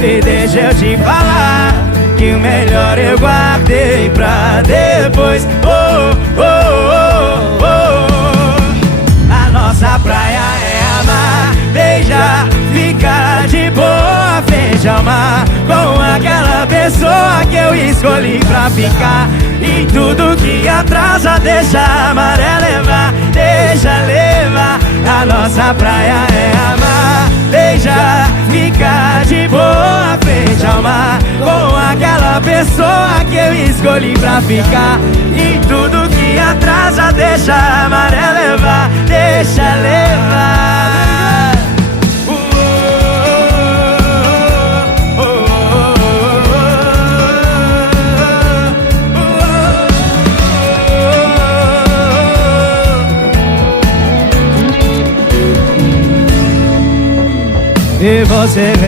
E deixa eu te falar que o melhor eu guardei pra depois. Oh, oh, oh, oh. A nossa praia é amar, beijar, ficar de boa frente ao mar, com aquela pessoa que eu escolhi pra ficar. E tudo que atrasa deixa a maré levar, deixa levar. A nossa praia é amar, beijar, ficar de boa frente ao mar, com aquela pessoa que eu escolhi pra ficar. E tudo que atrasa deixa a maré levar, deixa levar. E você